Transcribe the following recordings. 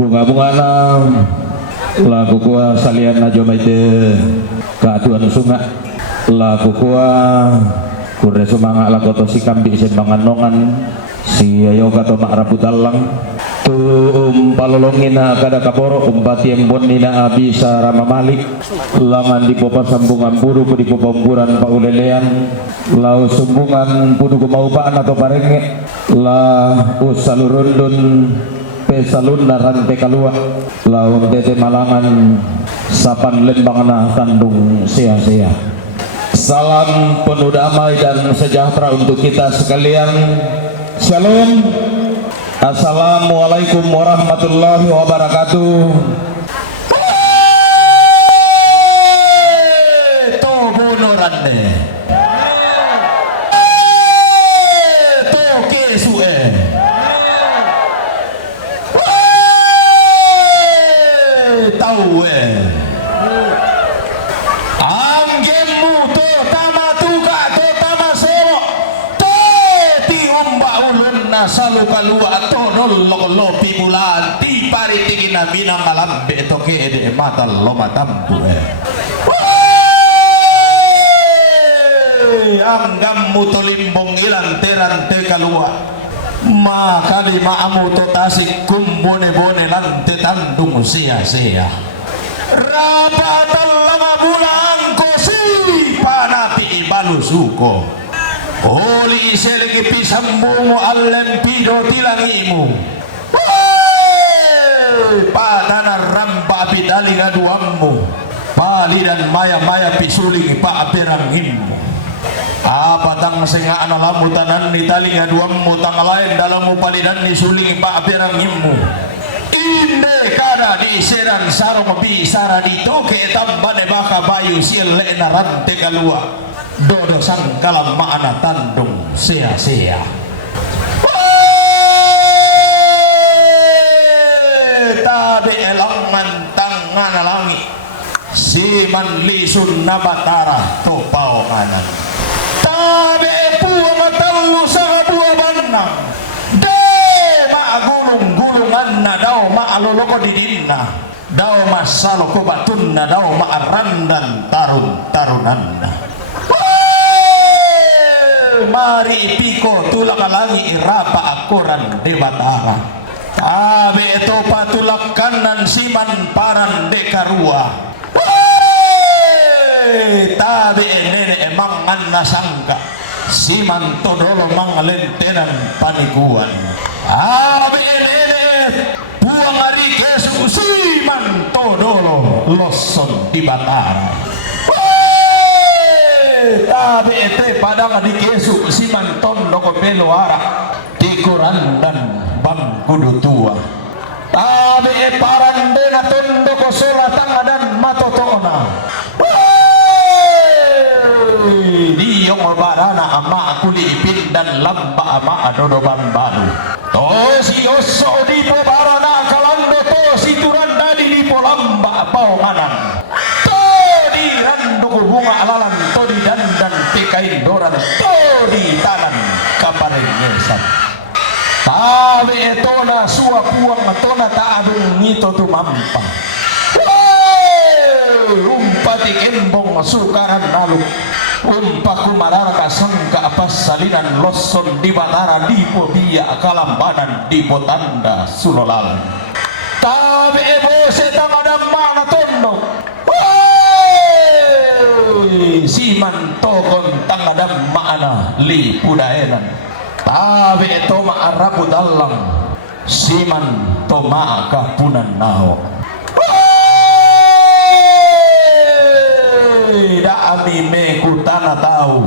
bunga-bunga nam lagu kuah salian najo maite keaduan sunga lagu kuah kure sumanga lagu tosi kambi sembangan nongan si ayo kato makrabu talang tu palolongina kada kaporo umpati embon nina abisa rama malik langan di popa sambungan buru di popa umburan paulelean lau sumbungan pudu kumaupaan atau parenge la usalurundun pesalun narante kalua laung tete malangan sapan lembangana tandung sia-sia. Salam penuh damai dan sejahtera untuk kita sekalian. Shalom. Assalamualaikum warahmatullahi wabarakatuh. To bunuranne to kesue tahu anggemu to tamatuka to tamasero to ti umba ulunna salu kalua to nololo pibulan ti paritingin na minang malambe to kede mata lo matampu anggammu to limbong ilang terante kalua makali maamu to tasik kumbone-bone lante tandung sia-sia rapatan lama bulan kosi panati ibalusuko oli iselegi pisambumu allempido tilangimu patana rampa pidali ngaduammu pali dan maya-maya pisuling pa aperangimu apa tang senga analamu tanan ni tali ngaduammu tang lain dalammu palidan ni suling pa aperangimu inde kada di seran sarong bisara di toke tambane baka bayu sielle narante kalua dodo sang kalam maana tandung sia-sia tabe elangan tangan alangi siman lisun nabatara topao kanan tabe puang talu sa buah banang de ma-gulung-gulungan na daw maaloloko didinna daw masaloko batunna daw maarandan tarun-tarunan mari ipiko tulak alangi irapa akuran de batara tabe ito patulak kanan siman paran de karua tabi nene emang nasangka siman todolo mangalentenan panikuan abi nene buang hari kesu siman todolo loson di batara tabi ete padang di kesu siman tondo ko peluara tikuran dan bang kudu tua tabi parandena tondo ko solatang dan matotona diyong barana ama aku diipin dan lamba ama adodo bambalu to si yoso di po barana kalando to si turanda di po lamba pao manan to di randu bunga alalan to di dandan pikain doran to di tanan kaparengesan tabe etona suwa puang etona taadung ngito tumampa umpati kembong sukaran naluk umpaku marara kasangka apa salinan loson di batara di po biya kalambanan di po tanda sulolal tabi ebo setang ada mana tondo siman togon tang ada mana li pudaenan tabi eto maarabu dalang siman to maaka punan naho da ami meku tanah tahu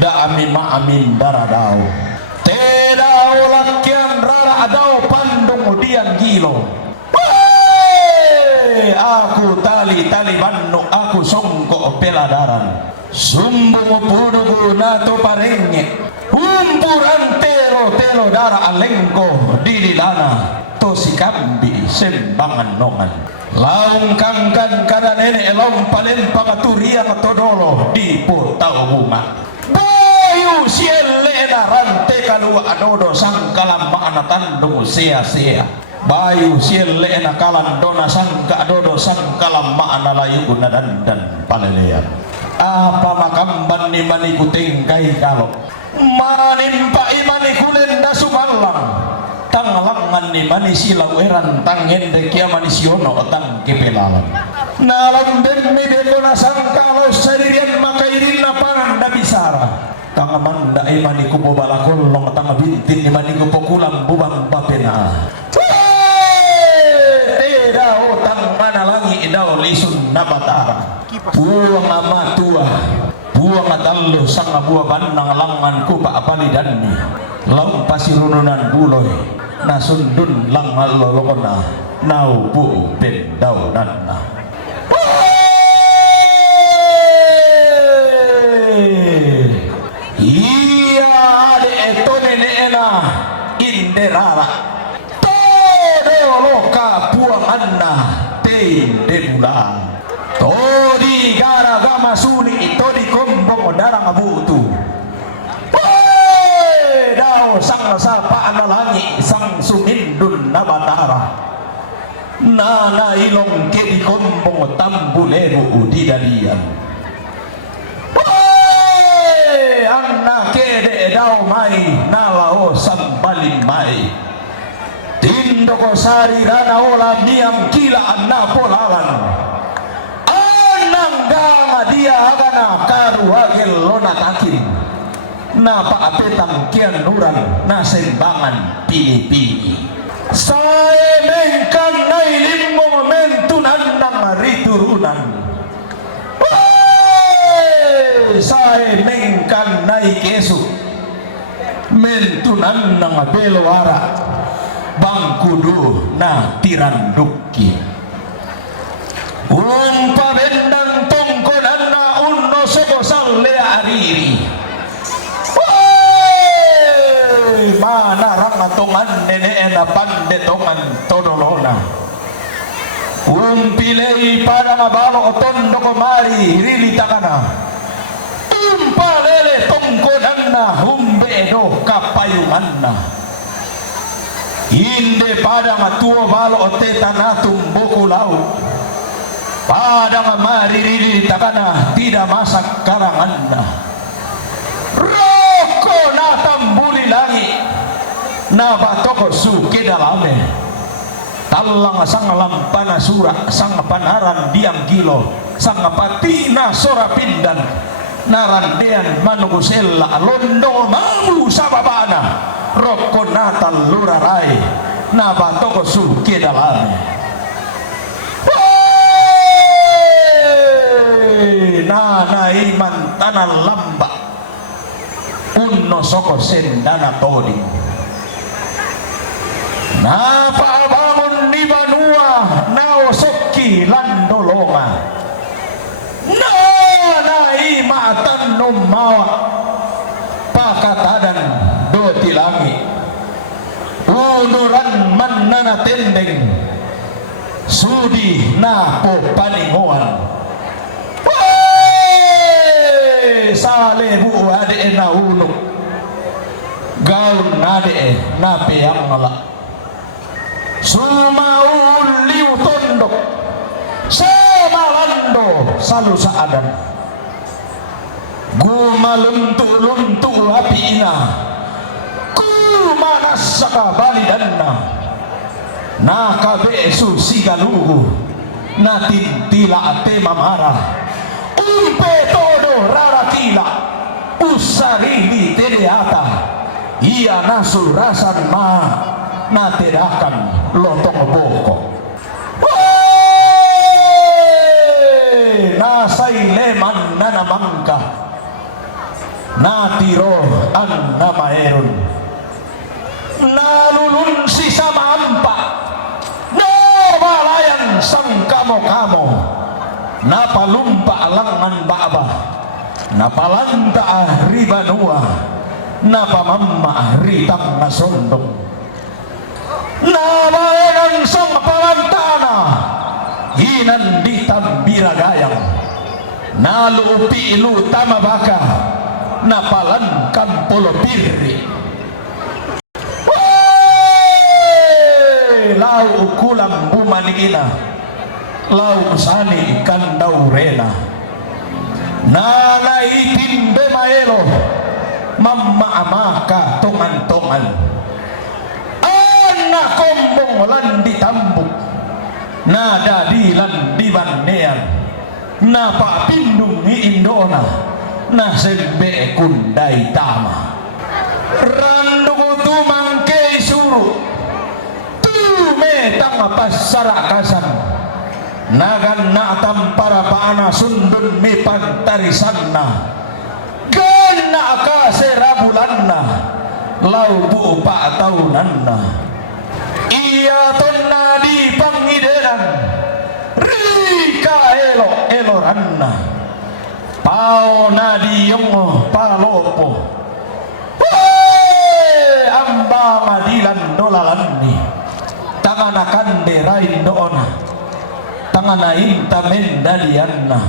da ami ma amin darah tahu teda olakian rara adau pandung dian gilo aku tali bannu aku songko peladaran sumbung pudugu nato parenge umpuran telo darah alengko dililana tosi kambi sembangan nongan laung kangkan kada nene elong palen pangaturian todolo di potau bunga bayu sielle na rante kalua adodo sang kalam maana tandung sia-sia bayu siele nakalan dona sangka dodo sangkalam makna layu guna dan palelean apa makamban ni mani kuting kai kalau manimpa imani kulen da sumalang tanglangan ni mani silau eran tangen de kia mani siono tang kepelalan nalam ben mi de dona sangka lo sendirian makairin pangan da bisara tangamanda imani kubo balakolong tang bintin imani kubo kulang bubang bapena dao tang mana langi dao lisun nabatara buang amatua buang atallo sang buah bandang langan ku pak apalidanni lau pasirununan buloy nasundun lang alolokona nau bu ben dao nanna iya ade etone neena inderara loka buang anna tende bulan todi gara gama suli todi kombong darang abutu dao sang sapa analangi sang sumindun nabatara nana ilong kedi kombong tambulebu udidadian anna kede dao mai nalao sambalin mai tindoko sari rana ola niang kila anna polalan anang ganga dia agana karu hagel lona takin napa apetang kian nuran na sembangan pili-pili sae mengkan nai limmo mentunan nang riturunan sae mengkan nai kesu mentunan nang beloara bangkudu na tiranduki umpa bendang tongkonan na unno sobo salle ariri mana rangatongan nene na pandetongan todolona umpilei pada mabalo otondo komari rili takana umpa lele tongkonan na humbedo kapayungan na inde pada ngatua balo oteta natum boku lau pada ngamari riri takana tidak masak karanganna roko natam buli lagi na batoko suke dalame talang sang lampana sura sang panaran diam gilo sang patina sora pindan narandean manugusella londo mamu sababana roko natal lurarai nabatoko suke dalame nana iman tanah lamba unno soko sendana todi napa bangun di banua nao soki landolonga nana ima tanum mawa pakatadan doti langi unuran manana tendeng sudi napo paningoan sale bu ade na ulu gaun ade na peyang ngala sumaul liu tondok semalando salu saadan gumaluntu api ina kumanas saka balidanna naka besu sigaluhu natin tila ate mamara umpe todo rarakila usarili tereata ia nasul rasan ma naterakan lontong boko nasai leman nana mangka natiro an nama erun nalulun si sama ampa nabalayan sang kamo napalumpa alangan ba'ba napalanta ribanua napamamma ritang nasondong nabayanan sang palantana hinan ditan biragayang nalupi ilu tamabaka napalan kampolo pirri la lau ukulam bumanigina lau usani ikan daurena nana itin bemaelo mamma amaka tongan-tongan anak kombong lan ditambuk nada dilan dibanean napa pindungi indona na sembe kundai tama randuku tumangke suru tume tanga pasarakasan nagan natam para paana sundun mi pantarisanna gana akase rabulanna lau bu pa taunanna iya tonna di pangidenan rika elo eloranna pao nadi yongo palopo amba madilan dolalanni tanganakan derain doona tanganain tamen dalianna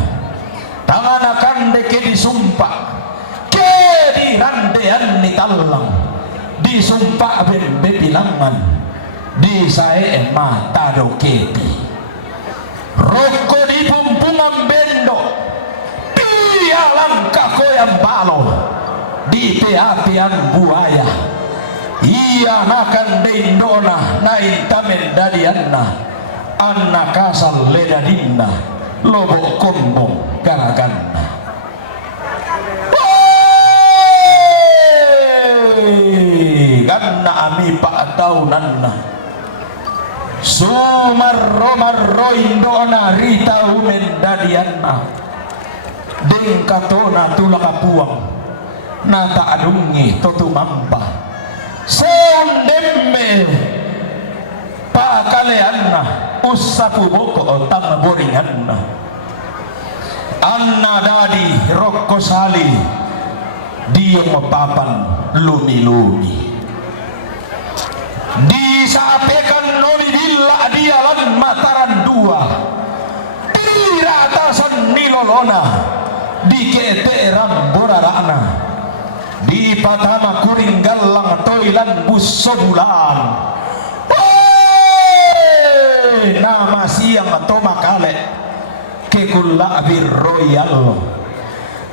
tanganakan deke disumpah ke dirandean ni talang disumpah bebilangan di sae mata doketi roko di pumpungan bendo dia langkah koyang balo di teatian buaya iya nakan dendona nain tamen dadianna anak asal ledadinna lobo kombong garaganna ganna ami pak taunanna sumarro indona rita umen dadianna deng katona tulaka puang nata adungi totu mampa sondemme pakaleanna usapu boko tang boringanna anna dadi rokko sali dia mapapan lumi-lumi disapekan noli bila dia lan mataran dua tira atasan nilolona di keteran borarana di patama kuring galang toilan buso bulan nama siang atau makale kekulla bir royal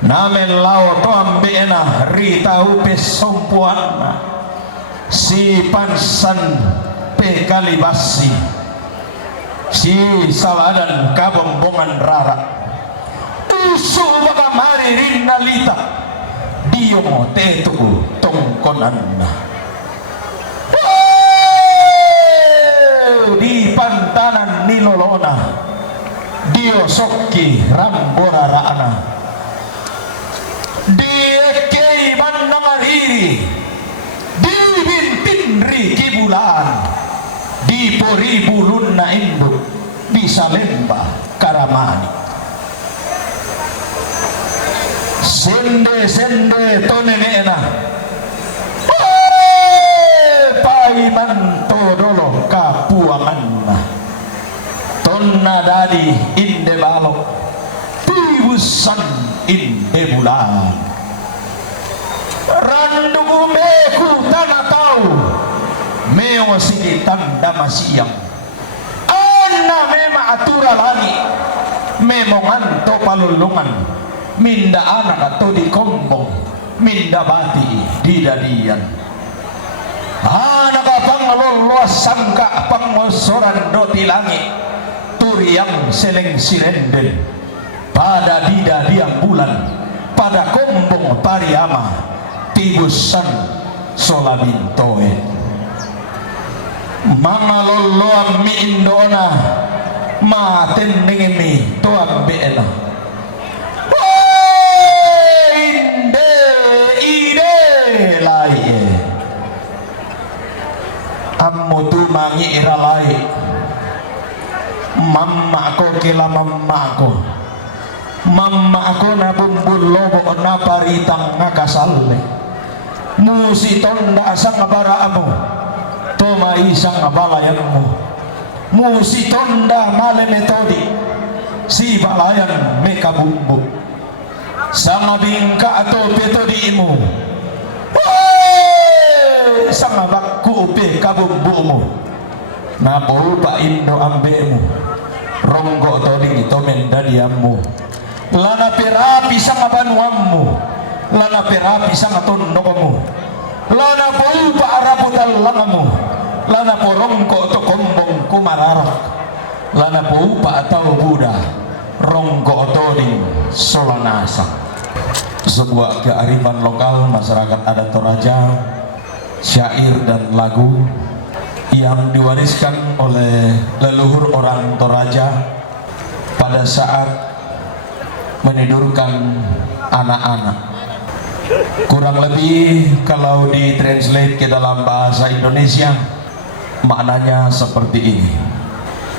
namen lao to ambena rita upes sompuanna si pansan pe kalibasi si saladan kabombongan rara usu baka mari rinalita dio mo tetu tongkonanna di pantanan nilolona dio sokki rambora rana di kei mandamariri di bintinri kibulan di pori bulunna induk bisa lembah karamani sende tonenena paiman todolo kapuanganna tonna dadi inde balok tibusan inde bulan randugu meku tanah tau meo sigitan damasiang anna mema atura lagi memongan to palulungan minda anak atau di kombong minda bati di dadian anak apang loloas sangka pangmosoran doti langit turiang seleng sirenden pada dida diang bulan pada kombong pariama tibusan solabintoe mangaloloan mi indona maten nengemi tuan beena ammu tu mangi iralai mamma ko kila mamma ko na bumbul lobo na paritang ngakasalle musi tonda sang abaraamu toma isang abalayanmu musi tonda male metodi si balayan meka bumbu sang bingka atau petodimu sang bakku pe kabumbumu Napo pa indo ambemu ronggo toding ito mendadiamu lana perapi sang abanuammu lana perapi sang atondokamu lana po pa arabutal langamu lana po ronggo to kombong kumararak lana po pa atau Buddha ronggo toding solanasa. Sebuah kearifan lokal masyarakat adat Toraja, syair dan lagu yang diwariskan oleh leluhur orang Toraja pada saat menidurkan anak-anak. Kurang lebih kalau ditranslate ke dalam bahasa Indonesia maknanya seperti ini.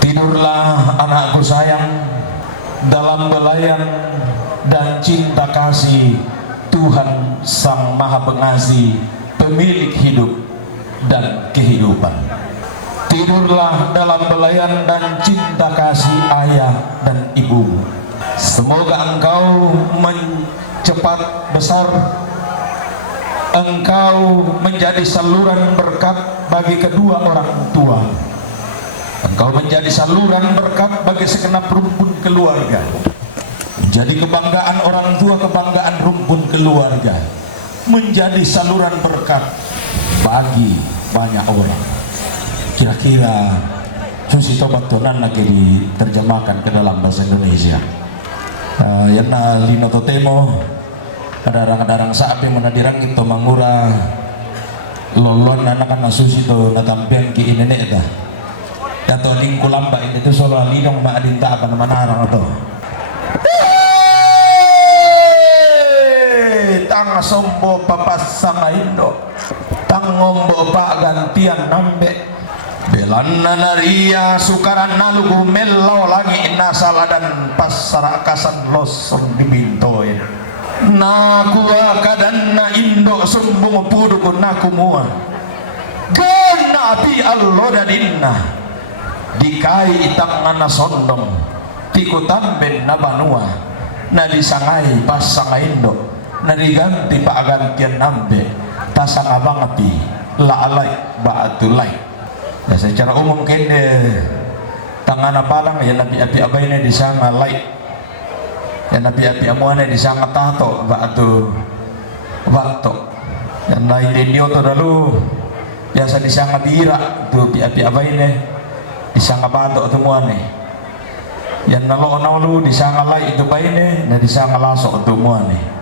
Tidurlah anakku sayang dalam belayan dan cinta kasih Tuhan Sang Maha Pengasih, pemilik hidup dan kehidupan. Tidurlah dalam belayan dan cinta kasih ayah dan ibu. Semoga engkau mencepat besar, engkau menjadi saluran berkat bagi kedua orang tua, engkau menjadi saluran berkat bagi segenap rumpun keluarga, menjadi kebanggaan orang tua, kebanggaan rumpun keluarga, menjadi saluran berkat bagi banyak orang. Kira-kira susi tobat tonan lagi diterjemahkan ke dalam bahasa Indonesia. Yang lino totemo kadarang-kadarang sapi menadirang itu mangura lolon anak-anak susi to natampian ki inene dah. Dato lingku lamba ini tu solo linong maadinta apa nama narang atau tang sombo papas sama Indo tang ngombo pak gantian nambe belanna naria sukaran nalugu melau lagi nasala dan pasarakasan losong dibintoin nakua kadanna Indo sumbung puduku nakumua gana api allo dadinna dikai itang ngana sondong tikutan ben nabanua na disangai pasang Indo na diganti pa agantian nambe tasang abang api laalay baatulay. Ya secara umum kende tangana padang ya nabi api abayna disanga lay ya nabi api amuana disanga tato baatu waktu yang lain dinyo to dalu biasa disanga bira tu api abayna disanga bato temuane yang nalo-nalo disanga lay itu bayne na disanga lasok temuane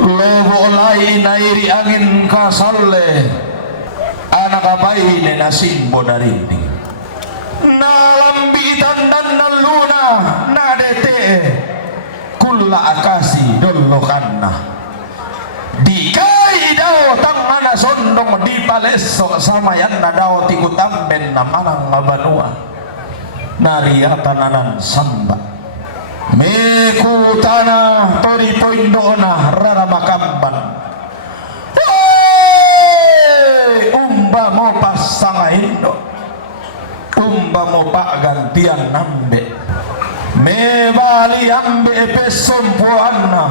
lobo lai nairi angin kasalle anak abai ne nasimbo darindi nalambitan dan naluna nadete kulla akasi dollokanna dikai dao tangana sondong di paleso sama yang nadao tikutamben namanang mabanua nariyatananan samba meku tanah tori poindona rara makamban umba mo pasang Indo umba mo pak gantian nambe me bali ambe pesompuanna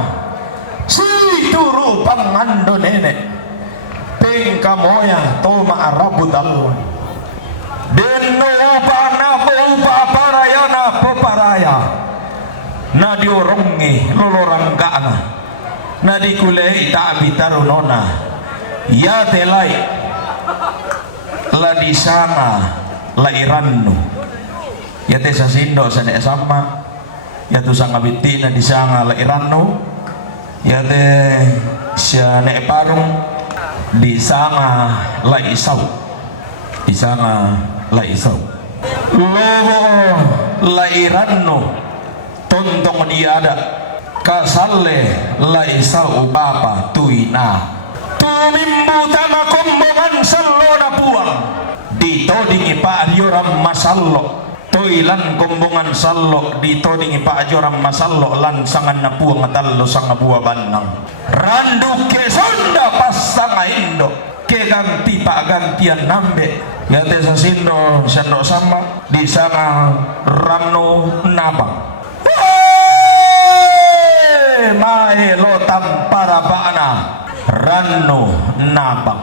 si turu pangando nenek pengka moya toma arabut Allah deno upa na upa parayana poparaya na diorongi loloranggaana na dikulei tabitarunona ya telai la disanga la irannu ya te sasindo sane sama ya tu sanga bitina disanga la irannu ya te siane parung disanga la isau disanga la isau lobo la irannu tontong diada kasalle la isau bapa tuina tumimbu tama kombongan sallona puang ditodingi pak joram masallo toilan kombongan sallo ditodingi pak joram masallo lan sangan na puang atallo sanga buah banang randu ke sonda pasang Indo ke ganti pak gantian nambe ya te sasindo sendok sama di sana rano nabang mae lotam para bana rano nabang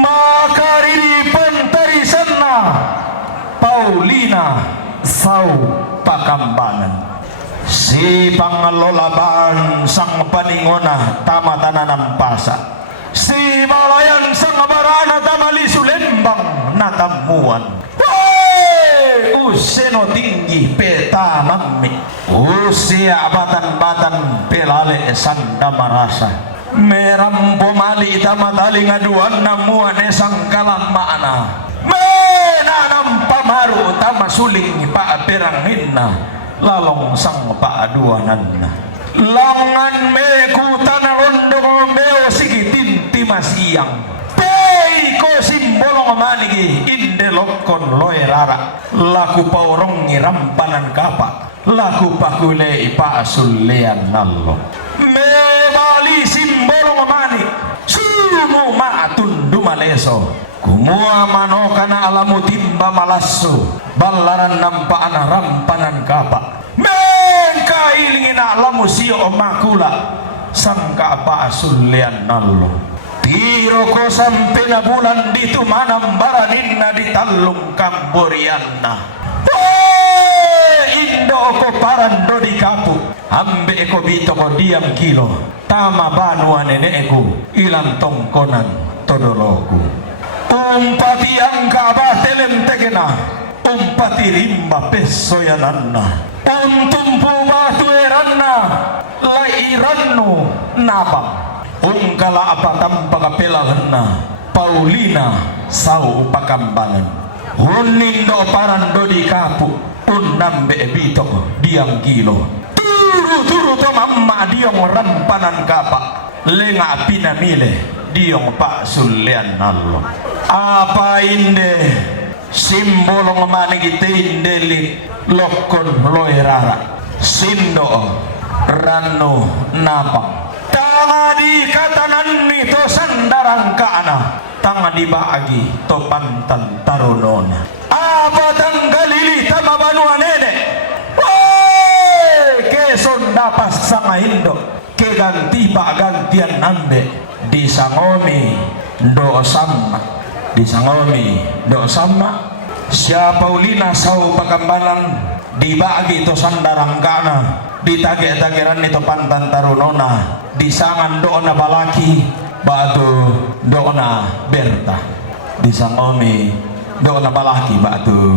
makari pentari sana Paulina sau Pakambanan si pangalolaban sang paningona tamatana nampasa si balayan sang barana tamali sulembang natamuan useno tinggi peta mami usia batan-batan pelale sanda marasa merampo mali tamatali ngaduan namuan esang kalam makna menanam pamaru tamasuling pa peranghinna lalong sang paaduanan langan meku tanah rondo meo sigitin timasiyang pei ko simbolong manigi indelokon loerara laku paurong ngirampanan kapa laku pakule ipa asulean nallo me bali simbolong mani sumu maatundu maleso kumua manokana alamu timba malasso balaran nampaan rampanan kapa mengka ilingin alamu sio makula sangka apa asulian nallo tiro ko sampai na bulan ditu manam baraninna di talung kamborianna indo ko parando di kapu ambe ko bito ko diam kilo tama banua neneku ilang tongkonan todoroku umpati angka batelem tegena umpati rimba peso yananna untumpu batu eranna lairannu nabang ungkala apa tampa kapelahanna Paulina sau Pakambangan unindo parando di kapu unnambe ebito diang kilo turu to mamma diong rampanan kapa lenga pinamile diong pak sulian nallo apa inde simbolo manigi teindeli lokon loirara sindo ranno napang tanga di katanan nito sandarang kaana tanga di baagi to pantan tarunona apa tanggalili tamabanu anene keson dapas sama indo keganti pak gantian nambe disangomi do sama siya Paulina sau Pakambanan dibagi to sandarang kana ditage-tageran nito pantan tarunona disangan doona balaki batu doona berta disangomi doona balaki batu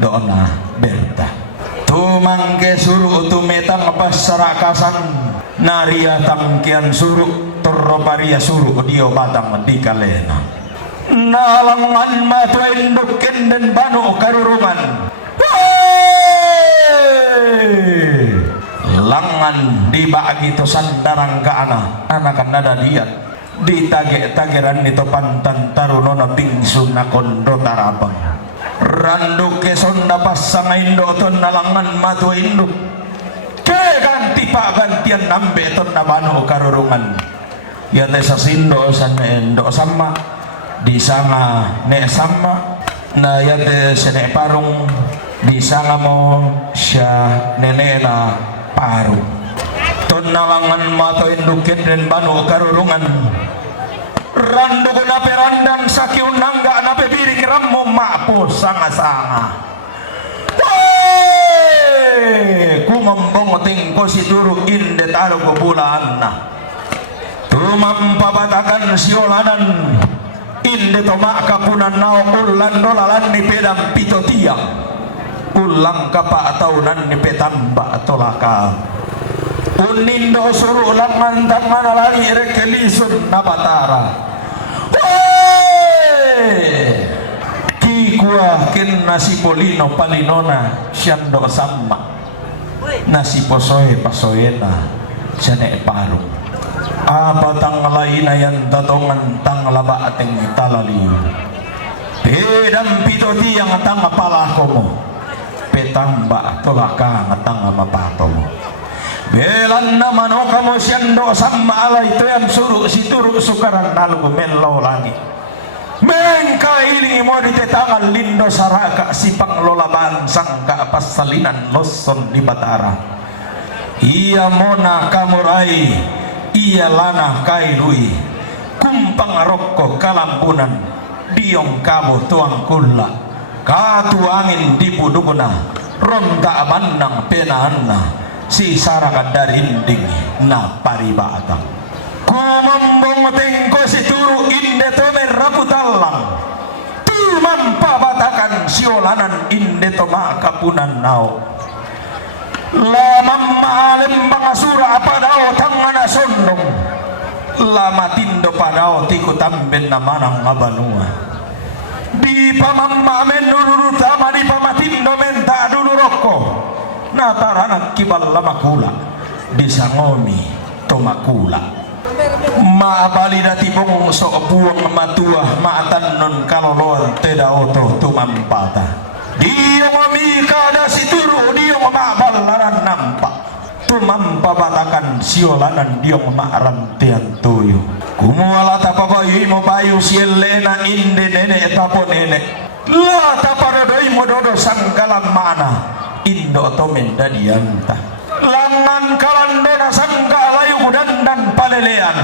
doona berta tumangke suru utumetang pas sarakasan naria tangkian suru torroparia suru dio batang di kalena nalangan matu indukin dan banu karurungan langan dibagi to sandarang kaana anakan nada diat ditage-tageran nito pantan tarunona pingsun na kondo tarabang randu kesonda pasang indo ton nalangan matu induk ke ganti pak gantian nambe ton na banu karurungan yate sa sindo sa endo sama di sana ne sama na yate sene parung di sana mo siya nenena paru ton nalangan mato indukin dan banu karurungan randu ko na perandan sa kiunangga na pebiring rammo mapo sanga-sanga kumambong ting ko si turu inde taro ko bulan na tumampabatakan siolanan inde tomak kapunan nao ulan dolalan ni pedang pito tiang ulang kapa ataunan ni petamba tolaka unindo suruh langan tangan lari rekelisun nabatara kikua kin nasi polino palinona siando sama nasi posoe pasoena sene paru apa tang lain yang tatongan tang laba ateng talali pedang pito tiang tang apalah komo petamba tolaka ngatang mapatomo belan nama no kamu siando sama ala itu yang suruh si turuk sukaran nalu melo lagi mengka ini mau ditetangan lindo saraka si panglolaban sangka pasalinan loson di batara iya mona kamurai iya lana kailui kumpang rokko kalampunan diong kabo tuang kula katu angin di pudugna ronta manang penahanna si sarakan darinding na paribatang kumambong tengko si turu inde tome raputallang mampabatakan siolanan inde toma kapunan nao lamam maalem bangasura apa dao tangana sondong lama tindo padao tiku tamben na manang ngabanua di pamammamen dulu tama di pamatindo menta dulu rokko nataranak kibal lama kula bisa ngomi tomakula maabali dati bong so buang matua maatan non kaloloan teda oto tumampata dia ngomi kada situru dia ngomabal laran nampak tumampa batakan siolanan dia ngomaran tian tuyo kumuala tapabayu mo bayu sielena inde nene etapo nene la taparodoi mododo sangkalam mana indo tomen dadianta langan kalandona sangka layu dan palelean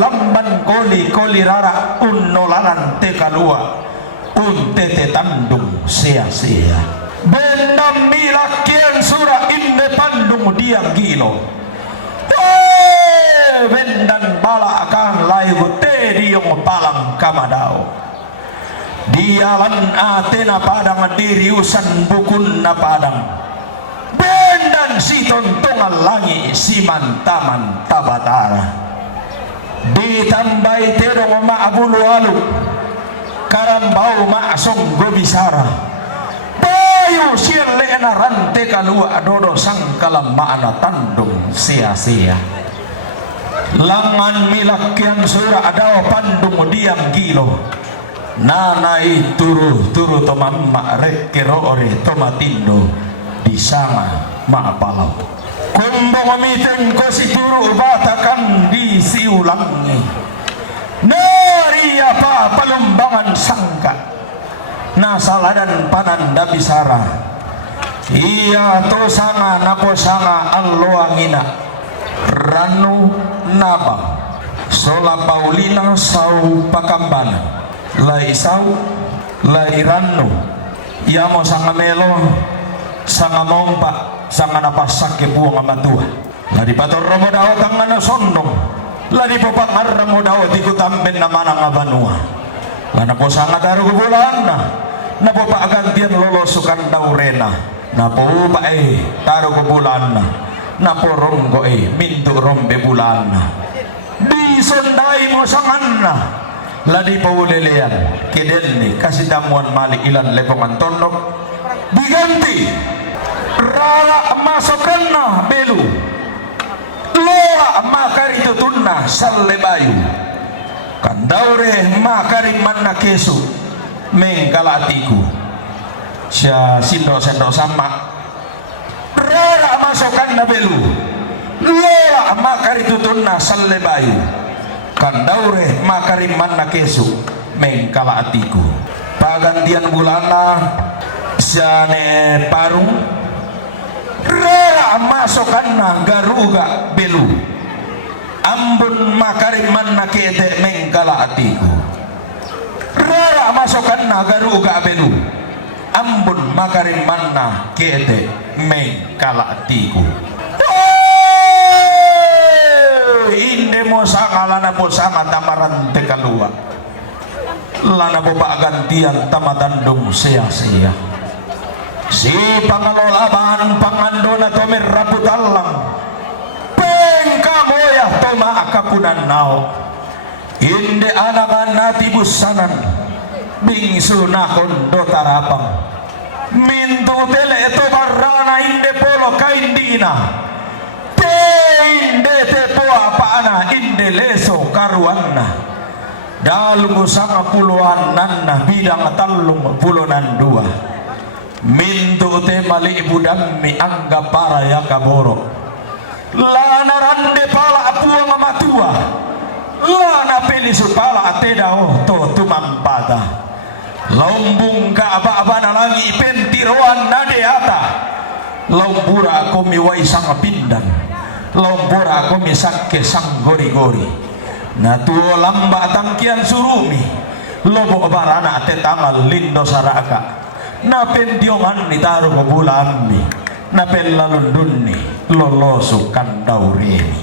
lamban koli rara unnolanan tekalua untete tandung sia-sia bendam milakian sura inde pandung diang gilo bendan bala akan layu te diong palang kamadao dialan atena padang diriusan bukun na padang bendan si tontongan langi si mantaman tabatara ditambai terong maabulu alu karambau maasong gobisara bayu siang leena rante kalua adodo sangkalam maana tandung sia-sia langan milakyan sura adao pandung diang gilo nanai turu tomamma rekkero ore tomatindo disanga maapalau kumbong omiten ko si turu batakan di siulangi nari apa palumbangan sangka nasaladan pananda bisara iya to sanga napo sanga alloangina ranu nabang sola paulina sau pakambana lai sau lai ranu yamo sanga melo sanga mompa sanga napasak ke buang amatua ladi pator romo dao tangana sondong ladi popang aramo dao tiku tamben na manang abanua lana po sanga daru kebulan na po paagantian lolosukan daurena na po pa taru kebulan na po ronggo mintu rombe bulan di sondai mo sanganna ladi paulelean kedelni kasih damuan malik ilan lepongan tondok diganti rara masokanna belu loa makari tutunna salle bayu kandaure makari manna kesu mengkalatiku sya sindo sendo sama rara masokanna belu loa makari tutunna salle bayu kandaure makari manna kesu mengkalatiku pagantian bulana syane parung rara masokanna garuga belu ambun makari manna kete mengkalatiku rara masokanna garuga belu ambun makari manna kete mengkalatiku inde mo sanga lana po sanga tamaran tekalua lana po gantian tamatandong sia-sia si pangalolaban pangandona tomer raputallang pengkamoya toma akapunan nao inde anaman nati busanan bingsu nakon do tarapang mintu tele eto barana inde polo kaindina inde te poa paana inde leso karuanna dalungu sanga puluhan nanna bidang tallung pulunan dua mintu te mali budammi angga para ya kaboro lana rande pala apuang matua lana peli supala ateda to tumampata lombung ka aba-aba na lagi ipentiroan nadeata lombura ako miway sang pindan lombura ako misakke sang gori-gori natuo lamba tangkian surumi lobo barana te tamal lindo saraka na pendiongan ni taruh bulan ni na pelalundun ni loloso kandau reni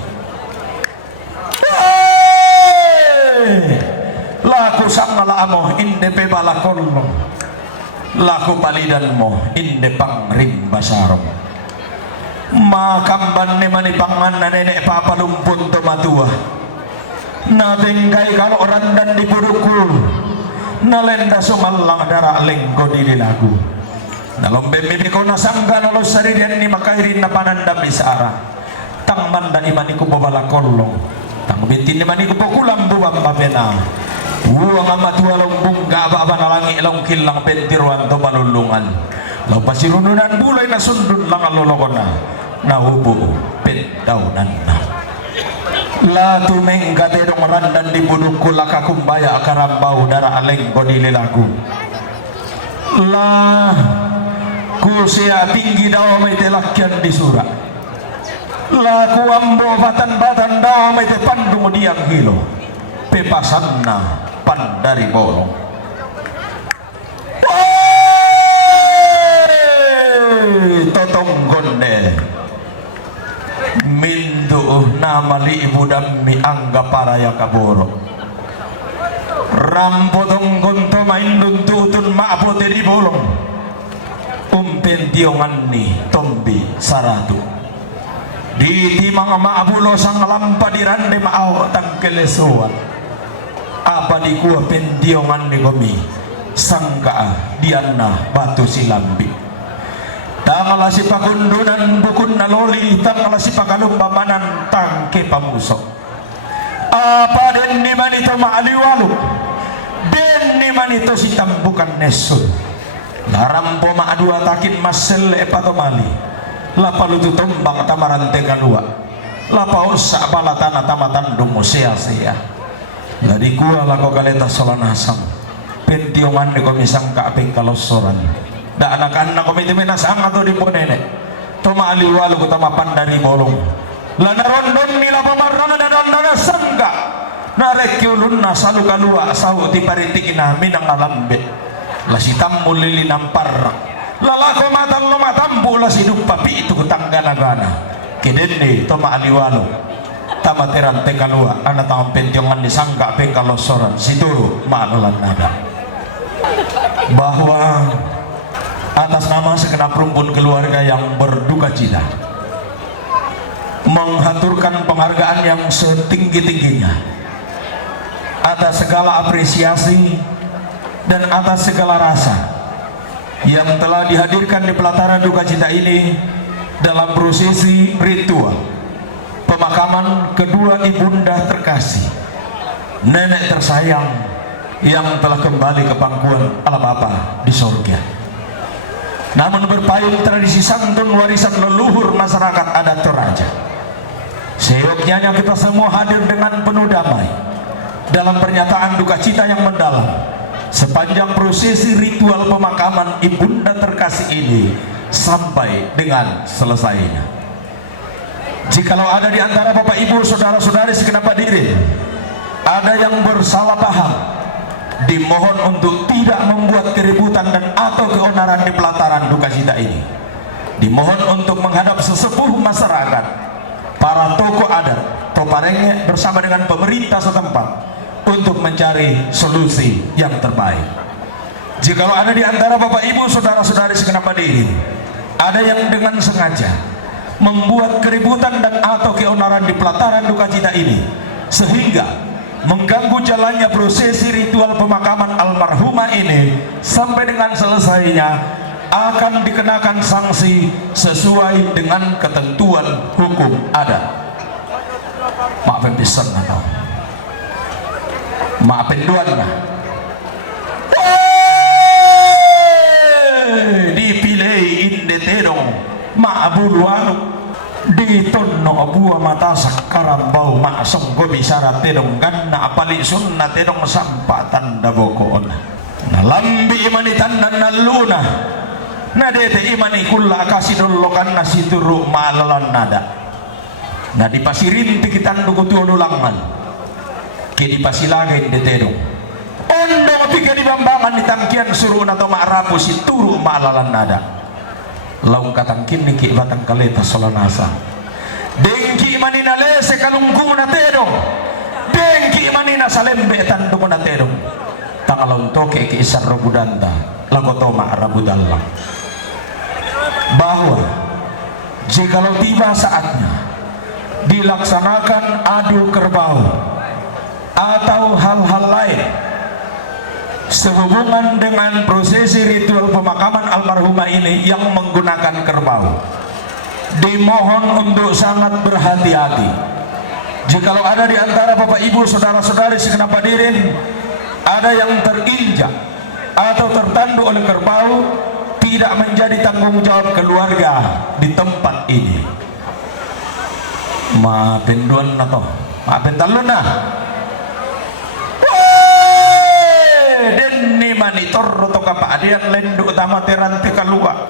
laku sangala amo inde pebalakon laku balidan mo inde pangrimba sarong makamban ni manipangan na nenek papalumpun to matua na tingkai kalau orang dan di burukul na lenda sumalang darah lengko di lagu na lombe mimiko na sangga na lo saririan ni makairin na pananda bisara tang manda imaniku babalakolong tang bintin imaniku pokulang buwang mapena buwang amatua lombong gaba nalangi elong kilang pentirwan to panulungan lau pasirununan bulay na sundun lang alolokon na hubo pentaunan na la tumeng katedong randan di budukku laka kumbaya akarambau dara aleng kodili lagu la kusia tinggi dawa may telakyan di sura la kuambo batan-batan dawa may te pandung diang hilo pepasan na pandari bolong totong gondel mindu namali ibu dami angga paraya kaboro rampotong gonto maindun tutun maapote di bolong umpentiongan ni tombi saratu di timang maabulo sang lampa di rande maaw tangkelesuan apa di kuah pentiongan ni gomi sangka diana batu silambi tangala si pakundunan bukun naloli tangala si pakalumba tangke pamusok apa den ni manito maaliwalu den ni manito si tambukan nesul larampo maadua takin masel epatomali lapalutu tombang tamarante kalua lapausa balatana tamatan dumo sia-sia ladi kuah lako kaleta solanasam pentiongan ni komisang kaaping kalosoran da anak-anak komite menasang atau di ponene toma aliwalu kutama pandari bolong lana rondon nila pamarana dan nana sangka narekyulun na salu kalua sahu ti paritikina minang alambe lasi tammu lili nampar lalako matang lo matambu lasi dupapi itu kutangga-nagana kidenne toma aliwalu tamateran te kalua ana tang pentiongan disangka pengkalosoran situru maanulan nada bahwa atas nama segenap rumpun keluarga yang berduka cita menghaturkan penghargaan yang setinggi-tingginya atas segala apresiasi dan atas segala rasa yang telah dihadirkan di pelataran duka cita ini dalam prosesi ritual pemakaman kedua ibunda terkasih nenek tersayang yang telah kembali ke pangkuan alam Bapa di surga. Namun berpayung tradisi santun warisan leluhur masyarakat adat Toraja, seyogyanya kita semua hadir dengan penuh damai dalam pernyataan duka cita yang mendalam sepanjang prosesi ritual pemakaman ibunda terkasih ini sampai dengan selesainya. Jikalau ada di antara bapak ibu saudara-saudari segenap hadirin ada yang bersalah paham, dimohon untuk tidak membuat keributan dan atau keonaran di pelataran duka cita ini. Dimohon untuk menghadap sesepuh masyarakat, para tokoh adat, toparenge bersama dengan pemerintah setempat untuk mencari solusi yang terbaik. Jikalau ada di antara bapak ibu saudara-saudari segenap hadirin ada yang dengan sengaja membuat keributan dan atau keonaran di pelataran duka cita ini sehingga mengganggu jalannya prosesi ritual pemakaman almarhumah ini sampai dengan selesainya, akan dikenakan sanksi sesuai dengan ketentuan hukum adat. Maafin pisan atau maafin duan lah. Dipilih indetedong maabuluanu di tono buah mata sakaram bau maksong go bisara tedong ganna apali sunna tedong sampa tanda bokon na lambi imani tanda naluna na dete imani kulla kasih dolokan na situru malalan nada na di pasirin tikitan dukutu lulangan ke di pasilagain de tedong on Ando pika di bambangan di tangkian suruh nato ma'rapu si turu ma'alalan nada. Laung katangkin ni ki batang kaleta solanasa. Dengki manina lese kalungkung na tedong. Dengki manina salembe tandung na tedong. Tangalon toke ki isar robudanda. Lagoto ma'rabudalang. Bahwa jikalau tiba saatnya dilaksanakan adu kerbau atau hal-hal lain sehubungan dengan prosesi ritual pemakaman almarhumah ini yang menggunakan kerbau, dimohon untuk sangat berhati-hati. Jikalau ada di antara bapak ibu saudara-saudari segenap hadirin ada yang terinjak atau tertanduk oleh kerbau, tidak menjadi tanggung jawab keluarga di tempat ini. Maafin duan na to, maafin talon na. Denni manitor to kapaadian lendo utama terante kalua.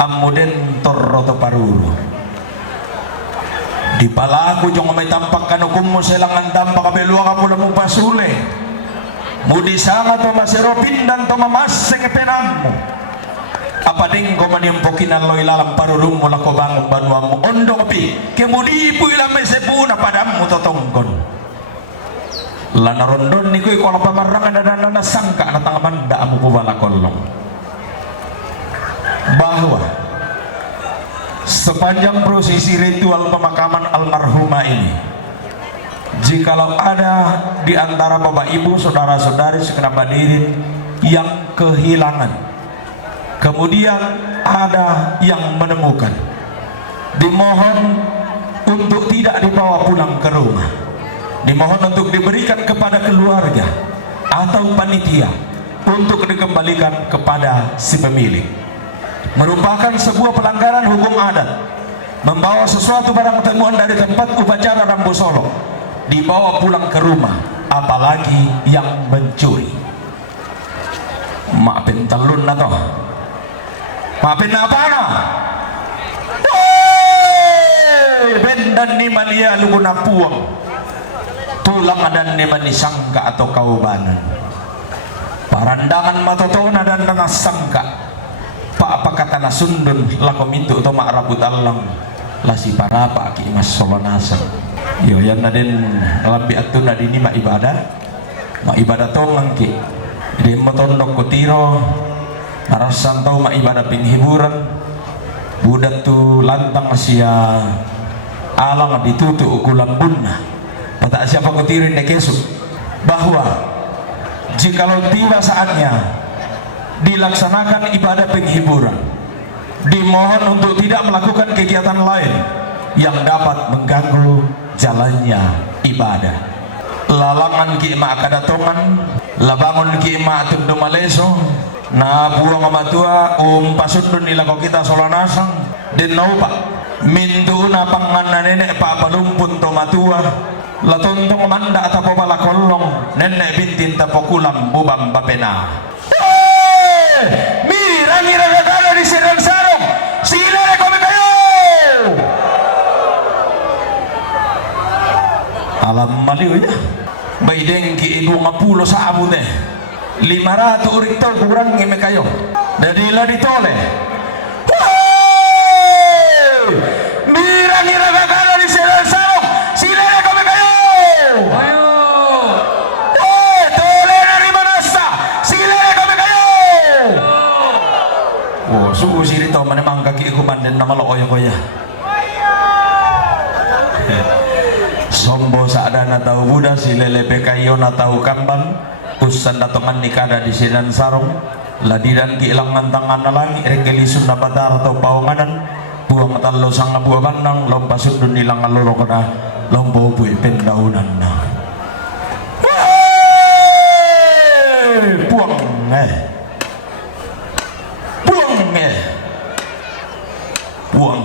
Amuden torro to paruru. Di palaku jong may tampak kanukum mo silang tampak kabelua ka pula mo pasule. Mudi sanga to masiropin dan to mamaseng penang mo. Apa ding ko maniampokin ang loy lalang parulong mo lako bangon banwa mo ondo kapi kemudi po ilang may sepuna padam mo totongkon lanarondon ni ko'y kolang pamarangan na nasangka na tangamanda mo po balakolong. Bahwa sepanjang prosesi ritual pemakaman almarhumah ini, jikalau ada di antara bapak ibu saudara-saudari segenap hadirin yang kehilangan, kemudian ada yang menemukan, dimohon untuk tidak dibawa pulang ke rumah, dimohon untuk diberikan kepada keluarga atau panitia untuk dikembalikan kepada si pemilik. Merupakan sebuah pelanggaran hukum adat membawa sesuatu barang temuan dari tempat upacara Rambu Solo dibawa pulang ke rumah, apalagi yang mencuri. Maafin talun na to, maafin apa na? Bendan ni mania luguna puang tulang adan ni manisangka atau kaubanan parandangan matotona dan nangasangka pa apa kata nasundun lako mintu to ma'rabut allang lasi parapa ki mas solonasa yo yan na din lambi atun na din ma ibadah tong ki di motondok ko tiro narasan tau ma ibadah pinghiburan budak tu lantang asia alang ditutu ukulang bunna pada siapa kutirin ne kesu bahwa jikalau tiba saatnya dilaksanakan ibadah penghiburan, dimohon untuk tidak melakukan kegiatan lain yang dapat mengganggu jalannya ibadah. Lalangan ki ma kadatongan, labangon ki ma tundo maleso, na buang amatua pasundun nila ko kita solanasang din naupa mintu na pangan nenek pa palumpun to matua latontong manda at apabala kolong nenek bintin tapokulam bubang bapena. Mira gagana di Sirang Sarong, sila kami kayo. Alam maliw ya, baydeng ki ibu ngapulo sa amo ne 500 urito kurang ngime kayo dadila ditole. Mira gagana di Sirang Sarong, sila kami kayo. Tole na rimanasta, sila kami kayo. Sugu siri to manemang kaki ikuman dan nama lo oya sombo saada na tahu buda si lelepe kayo na tahu kambang usan datongan nikada di Sinan Sarong ladidan kiilangan tangan na langi regelisun na batar atau pawanganan buang talo sang buah bandang lompa sundun nilang aloro ko na lompo buwi pendaunan na buang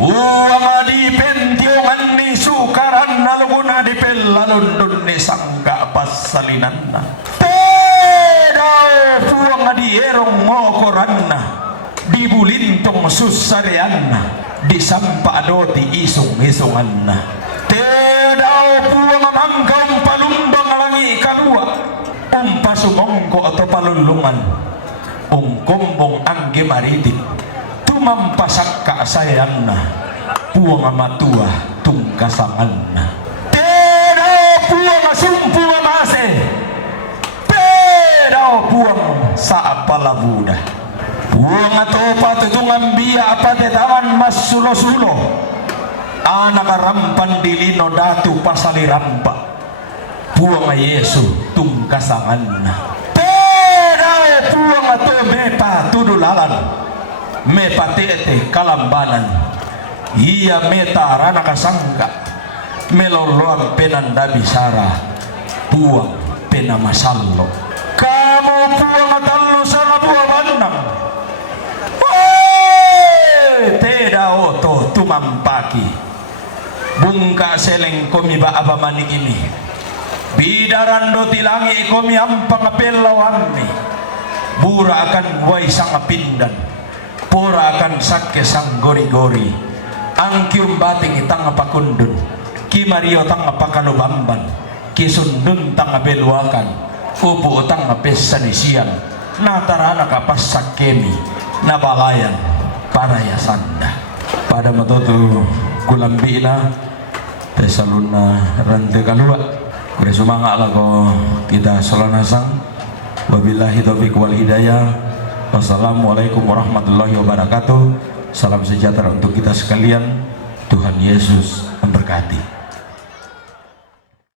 uang di pentiongan ni sukaran naluguna di pelalundun ni sangga pasalinan na pedao puang di erong ngokoran na di bulintong susarean na di sampa adoti isung-isungan na pedao puang mangkang palung pasumongko atau palulungan ungkumbong angge maritik tumampasak kasayanna puang amatua tungkasanganna pero puang asumpu mamase pero puang sa apalabuda puang ato patutungan biya apate taman mas sulo-sulo anak rampan dilino datu pasalirampa puang Yesu tungkasanganna pero puang ato mepa tudulalan mepa tete kalambanan iya meta rana kasangka meloloang penanda bisara puang penamasallo kamu puang atallo sana buah bandang teda oto tumampaki bungka seleng komi ba aba manigimi bidarando tilangi komi ampang apelawanni bura akan buai sang pindan pura akan sakke sang gori-gori angkium bating itang apakundun ki mario tang apakanubamban ki sundun tang abeluakan upo tang apesanisian natarana kapas sakkemi nabalayan para yasanda pada matoto kulambina pesaluna rante kalua kure sumanga lago kita solanasang wabillahi taufiq wal hidayah. Wassalamualaikum warahmatullahi wabarakatuh. Salam sejahtera untuk kita sekalian. Tuhan Yesus memberkati.